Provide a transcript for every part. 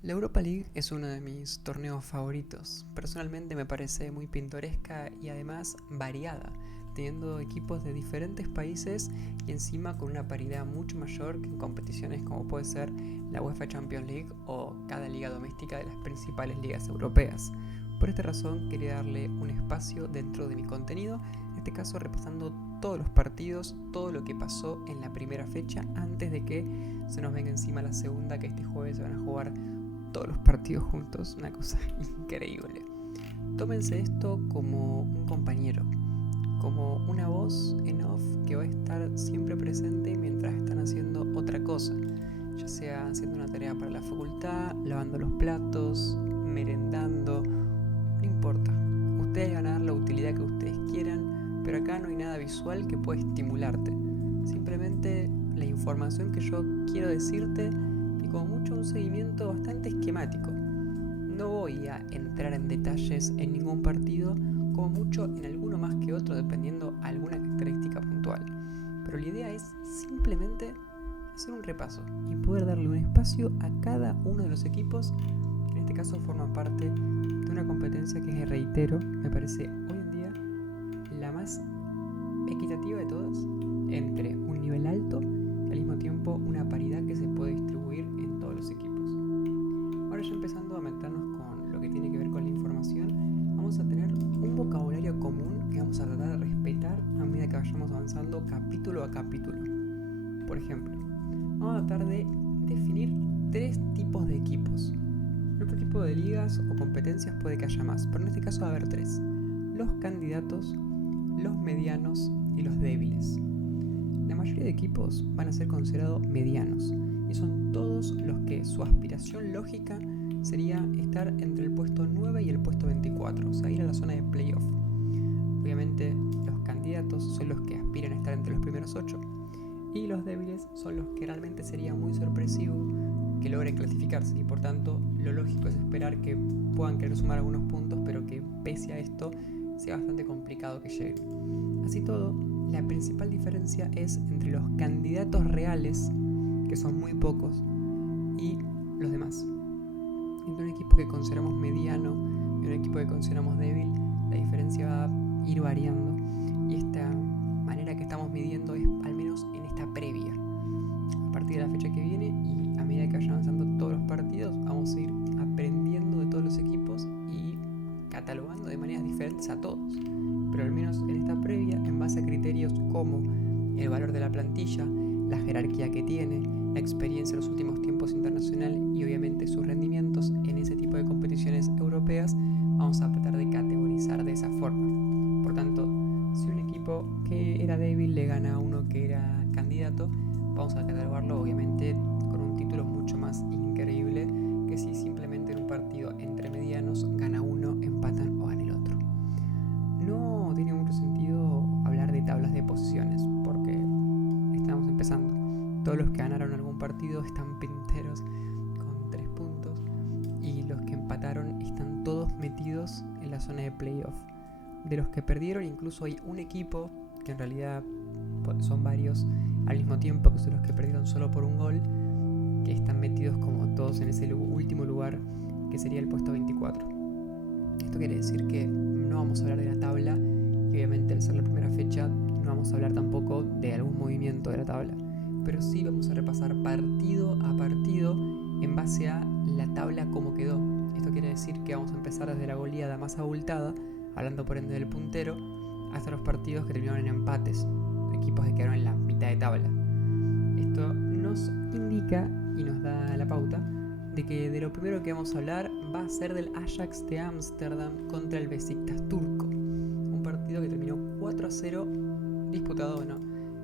La Europa League es uno de mis torneos favoritos. Personalmente me parece muy pintoresca y además variada, teniendo equipos de diferentes países y encima con una paridad mucho mayor que en competiciones como puede ser la UEFA Champions League o cada liga doméstica de las principales ligas europeas. Por esta razón quería darle un espacio dentro de mi contenido, en este caso repasando todos los partidos, todo lo que pasó en la primera fecha antes de que se nos venga encima la segunda, que este jueves se van a jugar todos los partidos juntos, una cosa increíble. Tómense esto como un compañero, como una voz en off que va a estar siempre presente mientras están haciendo otra cosa, ya sea haciendo una tarea para la facultad, lavando los platos, merendando, no importa. Ustedes van a dar la utilidad que ustedes quieran, pero acá no hay nada visual que pueda estimularte. Simplemente la información que yo quiero decirte y como mucho un seguimiento bastante esquemático. No voy a entrar en detalles en ningún partido, como mucho en alguno más que otro dependiendo alguna característica puntual. Pero la idea es simplemente hacer un repaso y poder darle un espacio a cada uno de los equipos que en este caso forman parte de una competencia que, reitero, me parece hoy en día la más equitativa de todas, entre un nivel alto y al mismo tiempo una paridad que se puede distribuir en todos los equipos. Ahora ya empezando a meternos con lo que tiene que ver con la información, vamos a tener un vocabulario común que vamos a tratar de respetar a medida que vayamos avanzando capítulo a capítulo. Por ejemplo, vamos a tratar de definir tres tipos de equipos. En otro tipo de ligas o competencias puede que haya más, pero en este caso va a haber tres: los candidatos, los medianos y los débiles. La mayoría de equipos van a ser considerados medianos y son todos los que su aspiración lógica sería estar entre el puesto 9 y el puesto 24, o sea, ir a la zona de playoff. Obviamente los candidatos son los que aspiran a estar entre los primeros 8 y los débiles son los que realmente sería muy sorpresivo que logren clasificarse y por tanto lo lógico es esperar que puedan querer sumar algunos puntos, pero que pese a esto sea bastante complicado que lleguen. Así todo, la principal diferencia es entre los candidatos reales, que son muy pocos, y los demás. Entre un equipo que consideramos mediano y un equipo que consideramos débil, la diferencia va a ir variando y esta manera que estamos midiendo es al menos en esta previa. A partir de la fecha que viene y a medida que vayan avanzando todos los partidos, vamos a ir aprendiendo de todos los equipos y catalogando de maneras diferentes a todos. Pero al menos en esta previa, en base a criterios como el valor de la plantilla, la jerarquía que tiene, la experiencia en los últimos tiempos internacional y obviamente sus rendimientos en ese tipo de competiciones europeas, vamos a tratar de categorizar de esa forma. Por tanto, si un equipo que era débil le gana a uno que era candidato, vamos a catalogarlo obviamente con un título mucho más increíble que si simplemente en un partido entre medianos gana uno, empatan o gana el otro. No tiene mucho sentido hablar de tablas de posiciones porque estamos empezando. Todos los que ganaron algún partido están pinteros con 3 puntos y los que empataron están todos metidos en la zona de playoff. De los que perdieron incluso hay un equipo, que en realidad son varios al mismo tiempo, que son los que perdieron solo por un gol, que están metidos como todos en ese último lugar, que sería el puesto 24. Esto quiere decir que no vamos a hablar de la tabla y obviamente al ser la primera fecha no vamos a hablar tampoco de algún movimiento de la tabla, pero sí vamos a repasar partido a partido en base a la tabla como quedó. Esto quiere decir que vamos a empezar desde la goleada más abultada, hablando por ende del puntero, hasta los partidos que terminaron en empates, equipos que quedaron en la mitad de tabla. Esto nos indica y nos da la pauta de que de lo primero que vamos a hablar va a ser del Ajax de Ámsterdam contra el Besiktas turco, un partido que terminó 4-0, disputado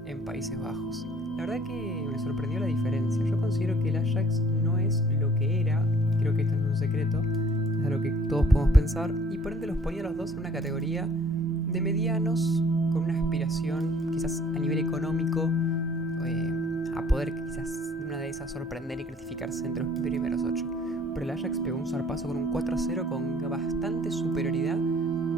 en Países Bajos. La verdad que me sorprendió la diferencia. Yo considero que el Ajax no es lo que era, creo que esto no es un secreto, es algo que todos podemos pensar, y por ende los ponía a los dos en una categoría de medianos con una aspiración quizás a nivel económico a poder quizás una de esas sorprender y clasificarse entre los primeros 8. Pero el Ajax pegó un zarpazo con un 4-0 con bastante superioridad,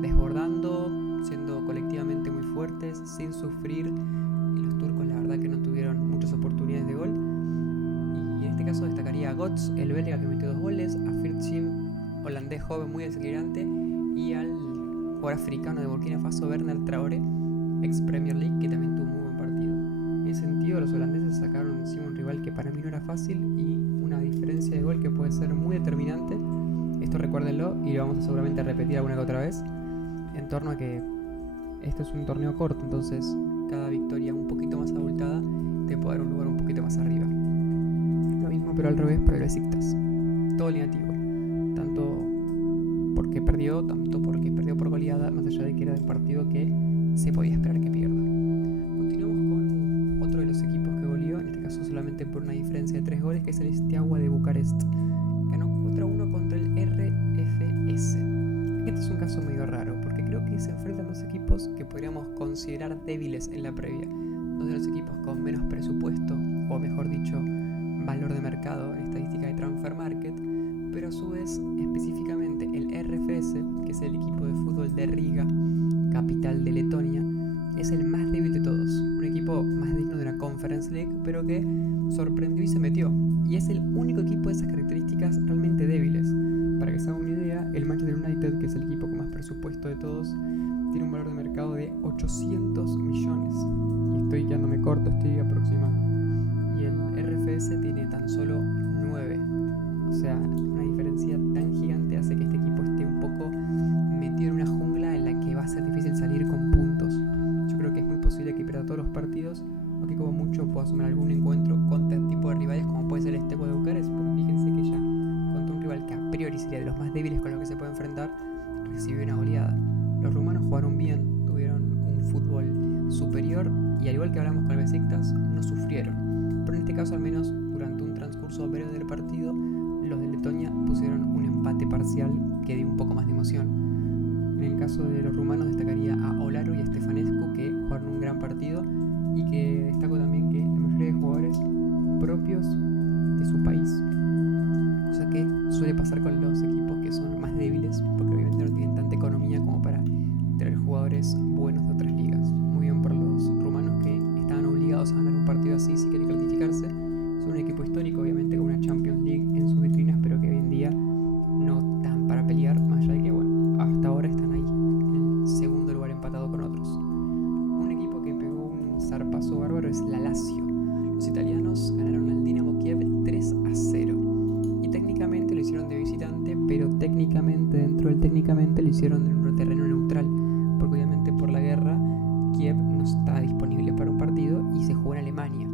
desbordando, siendo colectivamente muy fuertes, sin sufrir, y los turcos la verdad que no tuvieron muchas oportunidades de gol. Y en este caso caso destacaría a Götze, el belga que metió 2 goles, a Fritzim, holandés joven muy desequilibrante, y al jugador africano de Burkina Faso, Bernard Traoré, ex Premier League, que también tuvo un muy buen partido. En ese sentido, los holandeses sacaron encima un rival que para mí no era fácil y una diferencia de gol que puede ser muy determinante. Esto recuérdenlo y lo vamos a seguramente repetir alguna que otra vez, en torno a que esto es un torneo corto, entonces cada victoria un poquito más abultada te puede dar un lugar un poquito más arriba. Lo mismo pero al revés para el Besiktas. Todo negativo, tanto porque perdió, tanto porque perdió por goleada, más allá de que era el partido que se podía esperar que pierda. Continuamos con otro de los equipos que goleó, en este caso solamente por una diferencia de 3 goles, que es el Steaua de Bucarest. Ganó 4-1 contra el RFS. Este es un caso medio raro, porque creo que se enfrentan dos equipos que podríamos considerar débiles en la previa. Dos de los equipos con menos presupuesto, o mejor dicho, valor de mercado en estadística de Transfer Market, pero a su vez, específicamente el RFS, que es el equipo de fútbol de Riga, capital de Letonia, es el más débil de todos. Un equipo más digno de una Conference League, pero que sorprendió y se metió. Y es el único equipo de esas características realmente débiles. Para que se haga una idea, el Manchester United, que es el equipo con más presupuesto de todos, tiene un valor de mercado de 800 millones. Y estoy quedándome corto, estoy aproximando. Y el RFS tiene tan solo 9. O sea, una diferencia tan gigante hace que este equipo esté un poco metido en una jungla en la que va a ser difícil salir con puntos. Yo creo que es muy posible que pierda todos los partidos, o que como mucho pueda sumar algún encuentro contra el tipo de rivales como puede ser el Steaua de Bucarest, pero fíjense que ya contra un rival que a priori sería de los más débiles con los que se puede enfrentar, recibió una goleada. Los rumanos jugaron bien, tuvieron un fútbol superior y al igual que hablamos con el Besiktas, no sufrieron. Pero en este caso, al menos durante un transcurso breve del partido, los de Letonia pusieron un empate parcial que dio un poco más de emoción. En el caso de los rumanos destacaría a Olaru y a Stefanescu, que jugaron un gran partido, y que destaco también que la mayoría de jugadores propios de su país, cosa que suele pasar con los equipos que son más débiles, porque obviamente no tienen tanta economía como para tener jugadores buenos de otras ligas. Muy bien por los rumanos, que estaban obligados a ganar un partido así si quieren clasificarse. Son un equipo histórico, obviamente, con una Champions League en sus vitrinas, pero que hoy en día no están para pelear, más allá de que, bueno, hasta ahora están ahí, en el segundo lugar empatado con otros. Un equipo que pegó un zarpazo bárbaro es la Lazio. Los italianos ganaron al Dinamo Kiev 3-0. Y técnicamente lo hicieron de visitante, pero dentro del técnicamente lo hicieron en un terreno neutral, porque obviamente por la guerra Kiev no está disponible para un partido y se jugó en Alemania.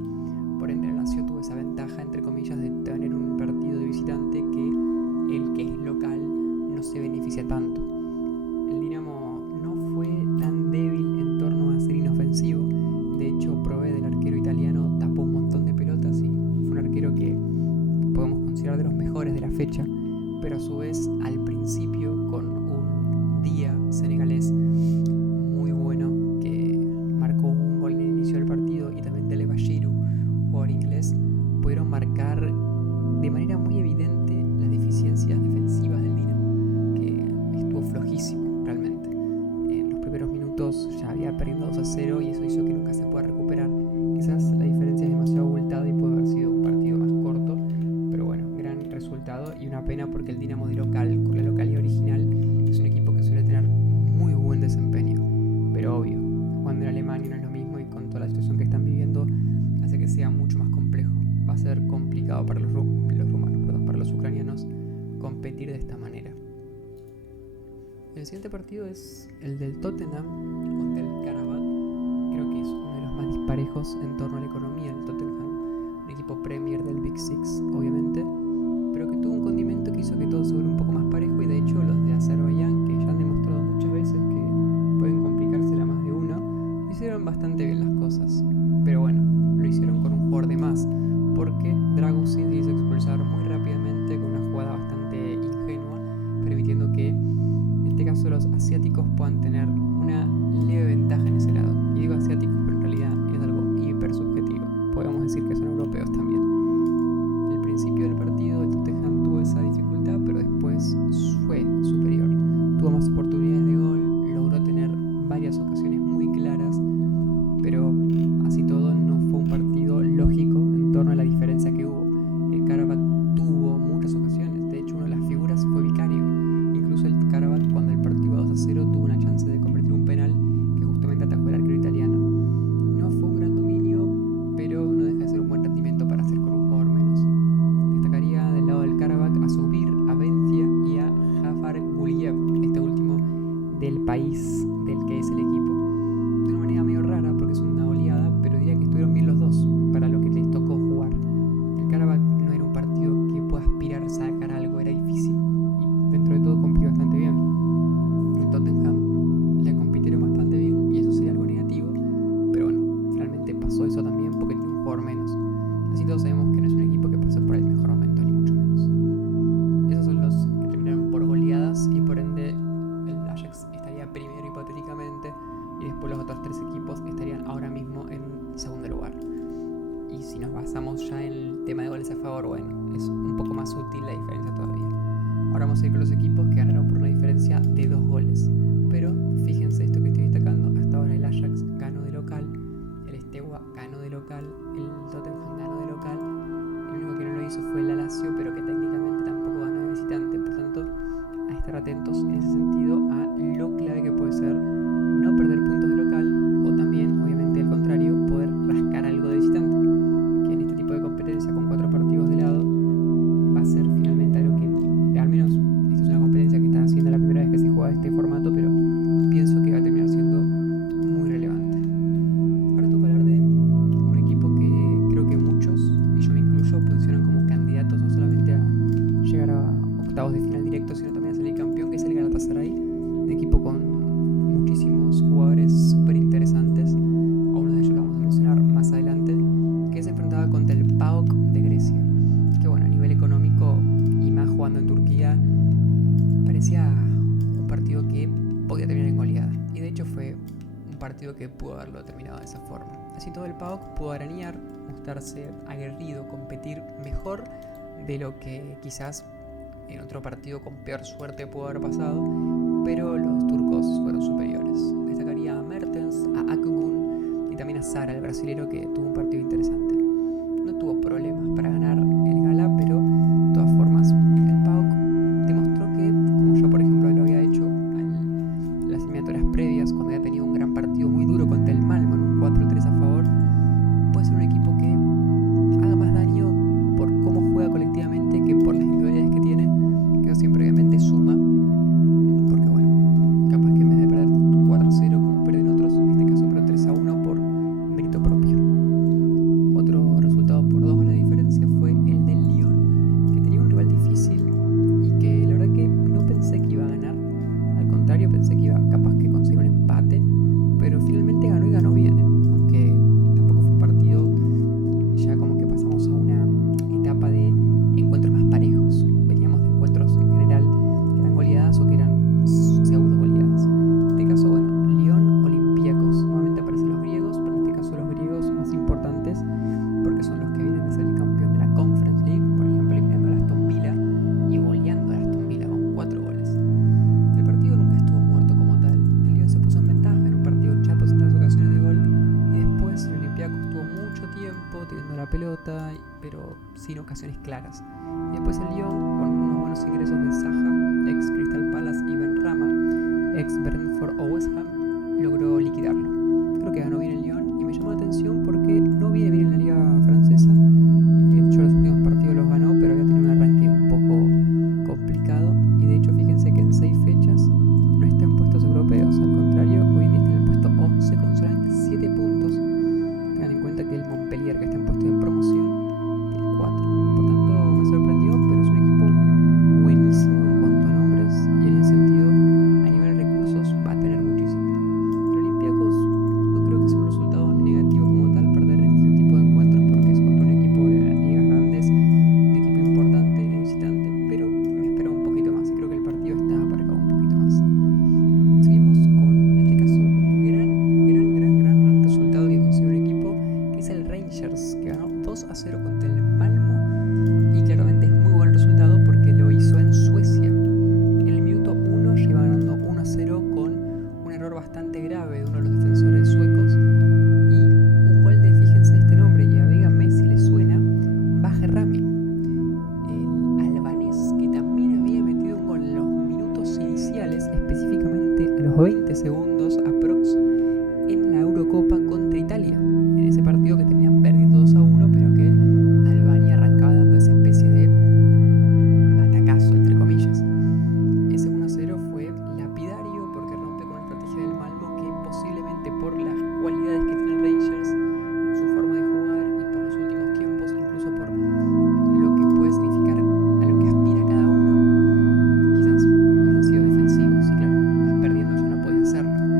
Por ende, la Lazio tuvo esa ventaja, entre comillas, de tener un partido de visitante que el que es local no se beneficia tanto. El Dinamo no fue tan débil en torno a ser inofensivo. De hecho, Prové, del arquero italiano, tapó un montón de pelotas y fue un arquero que podemos considerar de los mejores de la fecha, pero a su vez al principio con un día senegalés muy bueno que marcó un gol en el inicio del partido, y también Dele Bashiru, jugador inglés, pudieron marcar de manera muy evidente las deficiencias defensivas del Dinamo, que estuvo flojísimo realmente. En los primeros minutos ya había perdido 2-0 y eso hizo que nunca se pueda recuperar. Quizás la diferencia es demasiado abultada y puede haber sido un partido más corto, pero bueno, gran resultado y una pena porque el Dinamo de local, con la localidad original, es un equipo que suele tener muy buen desempeño, pero obvio, jugando en Alemania no es lo mismo, y con toda la situación que están viviendo hace que sea mucho más complejo. Va a ser complicado para para los ucranianos competir de esta manera. El siguiente partido es el del Tottenham contra el Karabakh. Creo que es uno de los más disparejos en torno a la economía del Tottenham, un equipo Premier del Big Six, obviamente, pero que tuvo un condimento que hizo que todo se vuelva un poco más parejo, y de hecho los de Azerbaiyán, que ya han demostrado muchas veces que pueden complicársela más de uno, hicieron bastante bien las cosas. Pero bueno, lo hicieron con un jugador de más, porque Dragusin se hizo expulsar muy rápidamente con una jugada bastante ingenua, permitiendo que en este caso los asiáticos puedan tener una leve ventaja en ese lado. Y digo asiáticos, pero en realidad es algo hiper subjetivo. Podemos decir que son europeos también. Al principio del partido el Tottenham tuvo esa dificultad, pero después fue superior. Tuvo más oportunidades de gol, logró tener varias ocasiones muy claras, pero así todo no fue un partido lógico en torno a la diferencia que hubo. El Karabakh diferencia todavía. Ahora vamos a ir con los equipos que ganaron por una diferencia de 2 goles. Pero fíjense esto que estoy destacando. Hasta ahora el Ajax ganó de local, el Steaua ganó de local, el Tottenham ganó de local. El único que no lo hizo fue el Lazio, pero que técnicamente tampoco ganó de visitante. Por tanto, a estar atentos en ese sentido a lo clave que puede ser no perder puntos de local o también, obviamente, al contrario, poder rascar algo de visitante. Que en este tipo de competencia con 4 partidos de lado va a ser finalmente algo que, al menos, esta es una competencia que está siendo la primera vez que se juega este formato, pero pienso que va a terminar siendo muy relevante. Ahora toca hablar de un equipo que creo que muchos, y yo me incluyo, posicionan como candidatos no solamente a llegar a octavos de final directo, sino también a salir campeón, que es el Galatasaray, un equipo con muchísimos jugadores súper interesantes. A uno de ellos lo vamos a mencionar más adelante, que se enfrentaba contra el PAOK de Grecia, que bueno, a nivel económico y más jugando en Turquía, parecía un partido que podía terminar en goleada, y de hecho fue un partido que pudo haberlo terminado de esa forma. Así todo el PAOK pudo arañar, mostrarse aguerrido, competir mejor de lo que quizás en otro partido con peor suerte pudo haber pasado, pero los turcos fueron superiores. Destacaría a Mertens, a Akgün y también a Sara, el brasilero, que tuvo un partido interesante. No tuvo problemas para ganar el Gala, pero de todas formas el PAOK demostró que, como ya por ejemplo lo había hecho en las eliminatorias previas, cuando había tenido un gran partido muy duro contra el Malmö en un 4-3 a favor, puede ser un equipo que haga más daño por cómo juega colectivamente que por las individualidades que tiene, que eso siempre obviamente suma, porque bueno, capaz que en vez de perder 4-0 como pierden otros, en este caso pero 3-1 por mérito propio. Otro resultado por 2 goles de diferencia fue el del Lyon, que tenía un rival difícil y que la verdad que no pensé que iba a ganar. Al contrario, pensé que iba capaz que conseguir un empate, pero finalmente ganó y ganó bien, aunque tampoco fue un partido, ya como que pasamos a una etapa de encuentros más parejos. Veníamos de encuentros en general que eran goleadas o que eran pseudo goleadas. En este caso, bueno, Lyon, Olympiacos. Nuevamente aparecen los griegos, pero en este caso los griegos más importantes, porque son los que vienen de ser el campeón de la Conference League, por ejemplo, eliminando a Aston Villa y goleando a Aston Villa con 4 goles. El partido nunca estuvo muerto como tal. El Lyon se puso en ventaja en un partido chato sin las ocasiones de gol, y después el Olympiacos tuvo mucho tiempo teniendo la pelota, pero sin ocasiones claras. Y después el Lyon, con unos buenos ingresos de Zaha, ex Crystal Palace, y Benrahma, ex Brentford o West Ham, logró liquidarlo. Creo que ganó bien el Lyon y me llamó la atención porque no viene bien en la liga francesa. De hecho, los últimos partidos los ganó, pero había tenido un arranque un poco complicado. Y de hecho, fíjense que en 6 fechas no está en puestos europeos. Al contrario, hoy en día está en el puesto 11 con solamente 7 puntos. Tengan en cuenta que el Montpellier, que está en puesto de promoción, tiene 4. Por tanto, me sorprendió, pero es un equipo buenísimo en cuanto a nombres y en ese sentido, a nivel de recursos, va a tener muchísimo. El Olympiacos no creo que sea un resultado negativo como tal perder este tipo de encuentros, porque es contra un equipo de las ligas grandes, un equipo importante de visitante, pero me espero un poquito más y creo que el partido está aparcado un poquito más. Seguimos con, en este caso, un gran resultado que consiguió un equipo que es el Rangers, que ganó 2-0 contra el Malmö, y claramente es muy buen resultado porque lo hizo en Suecia. En el minuto 1 lleva ganando 1-0 con un error bastante grave de uno de los defensores suecos, y un gol de, fíjense este nombre, y díganme si le suena, Bahrami, el albanés, que también había metido un gol en los minutos iniciales, específicamente a los 20 segundos aprox, en la Eurocopa contra Italia, en ese partido que tenían perdiendo 2-1, pero que Albania arrancaba dando esa especie de batacazo, entre comillas. Ese 1-0 fue lapidario porque rompe con la estrategia del Malmö, que posiblemente por las cualidades que tiene el Rangers, su forma de jugar y por los últimos tiempos, incluso por lo que puede significar a lo que aspira cada uno, quizás hubiesen sido defensivos. Y claro, vas perdiendo ya no puedes hacerlo.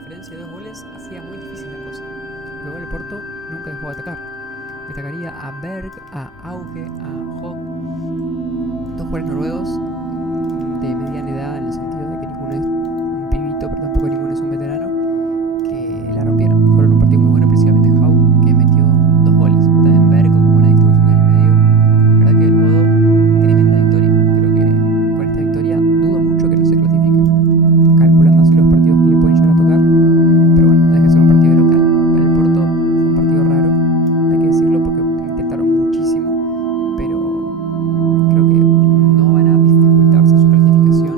diferencia de 2 goles hacía muy difícil la cosa. Luego el Porto nunca dejó de atacar. Destacaría a Berg, a Auge, a Hogg, 2 jugadores noruegos de mediana edad, en el sentido de que ninguno es un pibito, pero tampoco ninguno es un veterano, que la rompieron. Fueron un partido muy bueno, principalmente Hogg, que metió 2 goles, pero también Berg con buena distribución en el medio. La verdad que el Bodo, tremenda victoria. Creo que con esta victoria dudo mucho que no se clasifique, calculando así los partidos que le pueden llegar a tocar. Pero bueno, no deja de ser un partido de local. Para el Porto fue un partido raro, hay que decirlo, porque intentaron muchísimo, pero creo que no van a dificultarse su clasificación.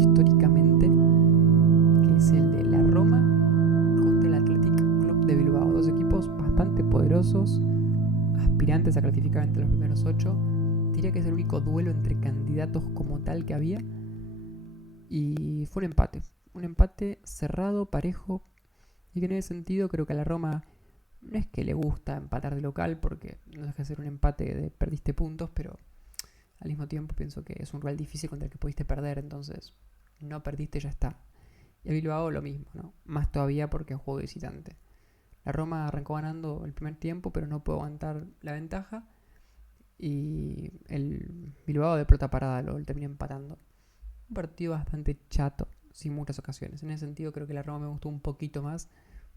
históricamente, que es el de la Roma contra el Athletic Club de Bilbao. Dos equipos bastante poderosos, aspirantes a clasificar entre los primeros 8. Diría que es el único duelo entre candidatos como tal que había. Y fue un empate cerrado, parejo, y que en ese sentido creo que a la Roma no es que le gusta empatar de local, porque no deja de ser un empate de perdiste puntos, pero al mismo tiempo pienso que es un rival difícil contra el que pudiste perder, entonces no perdiste, ya está. Y a Bilbao lo mismo, ¿no? Más todavía porque es juego visitante. La Roma arrancó ganando el primer tiempo, pero no pudo aguantar la ventaja, y el Bilbao de pelota parada lo terminó empatando. Un partido bastante chato, sin muchas ocasiones. En ese sentido creo que la Roma me gustó un poquito más,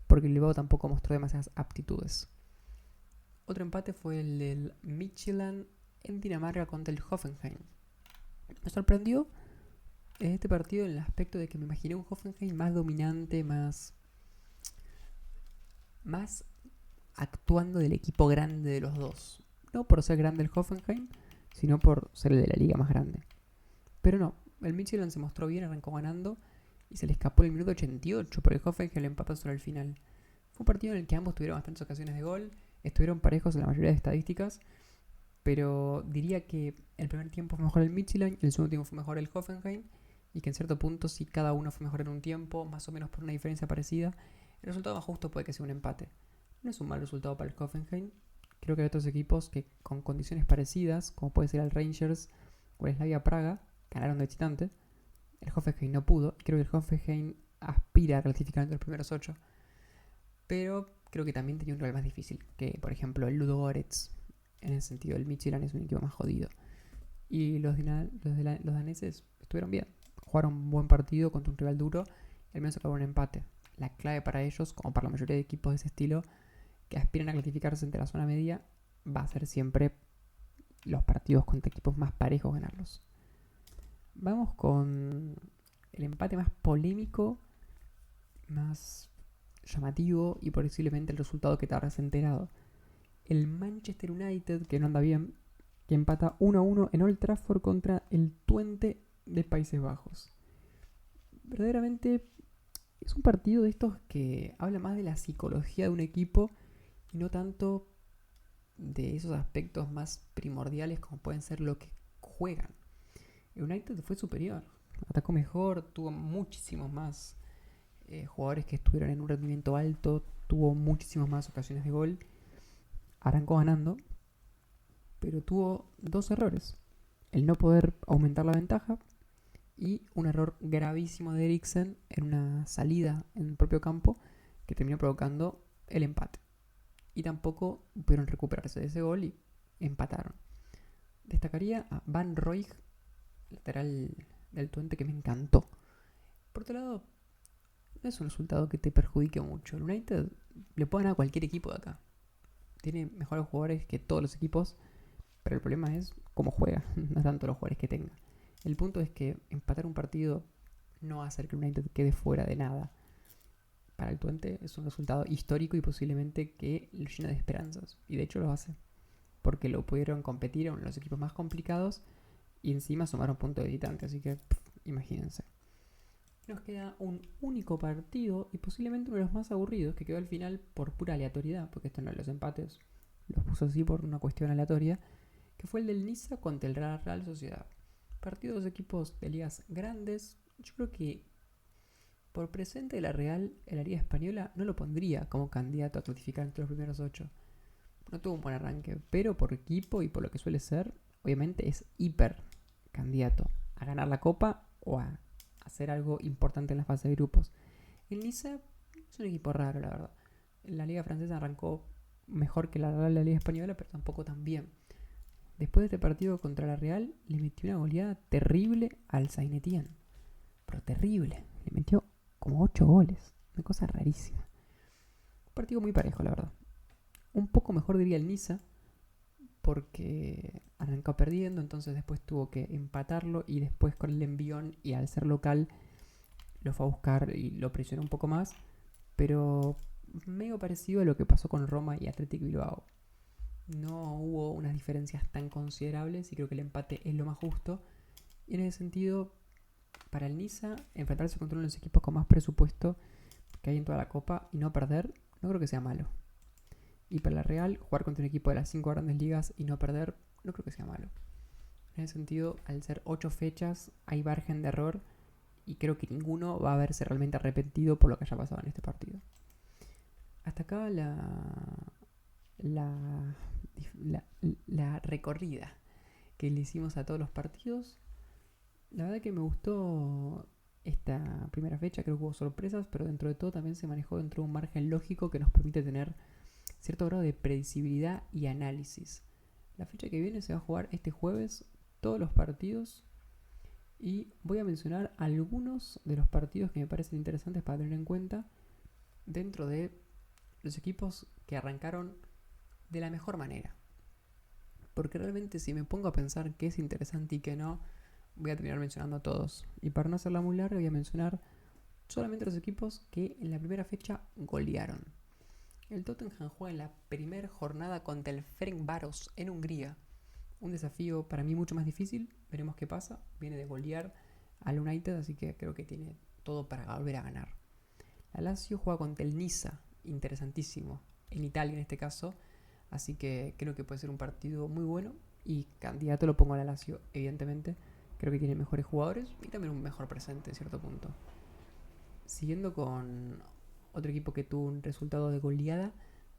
porque el Bilbao tampoco mostró demasiadas aptitudes. Otro empate fue el del Midtjylland en Dinamarca contra el Hoffenheim. Me sorprendió este partido en el aspecto de que me imaginé un Hoffenheim más dominante, más actuando del equipo grande de los dos. No por ser grande el Hoffenheim, sino por ser el de la liga más grande. Pero no, el Midtjylland se mostró bien, arrancó ganando y se le escapó el minuto 88 por el Hoffenheim, le empató sobre el final. Fue un partido en el que ambos tuvieron bastantes ocasiones de gol, estuvieron parejos en la mayoría de estadísticas, pero diría que el primer tiempo fue mejor el Midtjylland, el segundo tiempo fue mejor el Hoffenheim, y que en cierto punto, si cada uno fue mejor en un tiempo, más o menos por una diferencia parecida, el resultado más justo puede que sea un empate. No es un mal resultado para el Hoffenheim. Creo que hay otros equipos que con condiciones parecidas, como puede ser el Rangers o el Slavia Praga, ganaron de visitante. El Hoffenheim no pudo. Creo que el Hoffenheim aspira a clasificar entre los primeros 8. Pero creo que también tenía un rival más difícil que, por ejemplo, el Ludogorets. En ese sentido, el Midtjylland es un equipo más jodido. Y los daneses estuvieron bien. Jugaron un buen partido contra un rival duro y al menos acabaron un empate. La clave para ellos, como para la mayoría de equipos de ese estilo, que aspiran a clasificarse entre la zona media, va a ser siempre los partidos contra equipos más parejos ganarlos. Vamos con el empate más polémico, más llamativo y posiblemente el resultado que te habrás enterado. El Manchester United, que no anda bien, que empata 1-1 en Old Trafford contra el Twente de Países Bajos. Verdaderamente es un partido de estos que habla más de la psicología de un equipo y no tanto de esos aspectos más primordiales como pueden ser lo que juegan. El United fue superior, atacó mejor, tuvo muchísimos más jugadores que estuvieron en un rendimiento alto, tuvo muchísimas más ocasiones de gol, arrancó ganando, pero tuvo dos errores: el no poder aumentar la ventaja y un error gravísimo de Eriksen en una salida en el propio campo que terminó provocando el empate. Y tampoco pudieron recuperarse de ese gol y empataron. Destacaría a Van Rooij, lateral del Twente, que me encantó. Por otro lado, no es un resultado que te perjudique mucho. El United le puede ganar a cualquier equipo de acá. Tiene mejores jugadores que todos los equipos, pero el problema es cómo juega, no tanto los jugadores que tenga. El punto es que empatar un partido no va a hacer que el United quede fuera de nada. Para el Twente es un resultado histórico y posiblemente que lo llena de esperanzas. Y de hecho lo hace, porque lo pudieron competir en los equipos más complicados y encima sumaron punto de visitante. Así que imagínense. Nos queda un único partido y posiblemente uno de los más aburridos, que quedó al final por pura aleatoriedad, porque esto no es los empates, los puso así por una cuestión aleatoria, que fue el del Niza contra el Real Sociedad. Partido de dos equipos de ligas grandes. Yo creo que por presente de la Real en la Liga Española no lo pondría como candidato a clasificar entre los primeros 8. No tuvo un buen arranque, pero por equipo y por lo que suele ser, obviamente es hiper candidato a ganar la Copa o a hacer algo importante en la fase de grupos. El Niza es un equipo raro, la verdad. La Liga Francesa arrancó mejor que la Liga Española, pero tampoco tan bien. Después de este partido contra la Real, le metió una goleada terrible al Saint-Étienne. Pero terrible. Le metió como 8 goles. Una cosa rarísima. Un partido muy parejo, la verdad. Un poco mejor diría el Niza, porque arrancó perdiendo, entonces después tuvo que empatarlo y después con el envión y al ser local lo fue a buscar y lo presionó un poco más, pero medio parecido a lo que pasó con Roma y Athletic Bilbao. No hubo unas diferencias tan considerables y creo que el empate es lo más justo. Y en ese sentido, para el Niza, enfrentarse contra uno de los equipos con más presupuesto que hay en toda la Copa y no perder, no creo que sea malo. Y para la Real, jugar contra un equipo de las 5 grandes ligas y no perder, no creo que sea malo. En ese sentido, al ser 8 fechas, hay margen de error y creo que ninguno va a verse realmente arrepentido por lo que haya pasado en este partido. Hasta acá la, la recorrida que le hicimos a todos los partidos. La verdad que me gustó esta primera fecha, creo que hubo sorpresas, pero dentro de todo también se manejó dentro de un margen lógico que nos permite tener cierto grado de predecibilidad y análisis. La fecha que viene se va a jugar este jueves todos los partidos y voy a mencionar algunos de los partidos que me parecen interesantes para tener en cuenta dentro de los equipos que arrancaron de la mejor manera. Porque realmente si me pongo a pensar qué es interesante y qué no, voy a terminar mencionando a todos. Y para no hacerla muy larga voy a mencionar solamente los equipos que en la primera fecha golearon. El Tottenham juega en la primera jornada contra el Ferencváros en Hungría. Un desafío para mí mucho más difícil. Veremos qué pasa. Viene de golear al United, así que creo que tiene todo para volver a ganar. La Lazio juega contra el Niza, interesantísimo, en Italia en este caso. Así que creo que puede ser un partido muy bueno. Y candidato lo pongo a la Lazio, evidentemente. Creo que tiene mejores jugadores y también un mejor presente en cierto punto. Siguiendo con otro equipo que tuvo un resultado de goleada,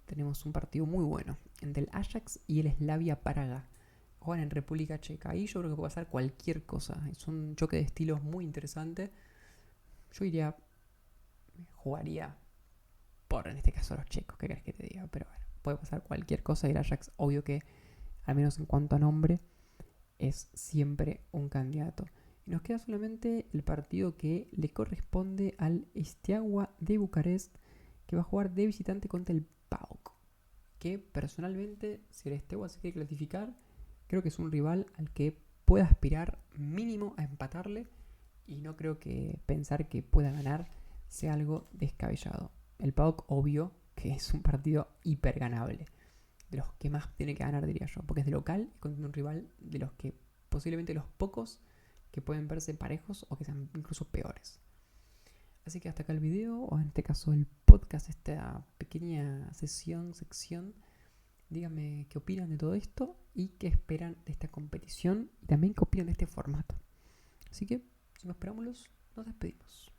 tenemos un partido muy bueno entre el Ajax y el Slavia Praga. Juegan en República Checa. Ahí yo creo que puede pasar cualquier cosa. Es un choque de estilos muy interesante. Yo jugaría por, en este caso, los checos. ¿Qué crees que te diga? Pero bueno, puede pasar cualquier cosa y el Ajax, obvio que, al menos en cuanto a nombre, es siempre un candidato. Y nos queda solamente el partido que le corresponde al Steaua de Bucarest, que va a jugar de visitante contra el PAOK. Que personalmente, si el Steaua se quiere clasificar, creo que es un rival al que pueda aspirar mínimo a empatarle. Y no creo que pensar que pueda ganar sea algo descabellado. El PAOK, obvio, que es un partido hiper ganable. De los que más tiene que ganar, diría yo. Porque es de local y contra un rival de los que posiblemente los pocos que pueden verse parejos o que sean incluso peores. Así que hasta acá el video, o en este caso el podcast, esta pequeña sección. Díganme qué opinan de todo esto y qué esperan de esta competición y también qué opinan de este formato. Así que, sin más preámbulos, nos despedimos.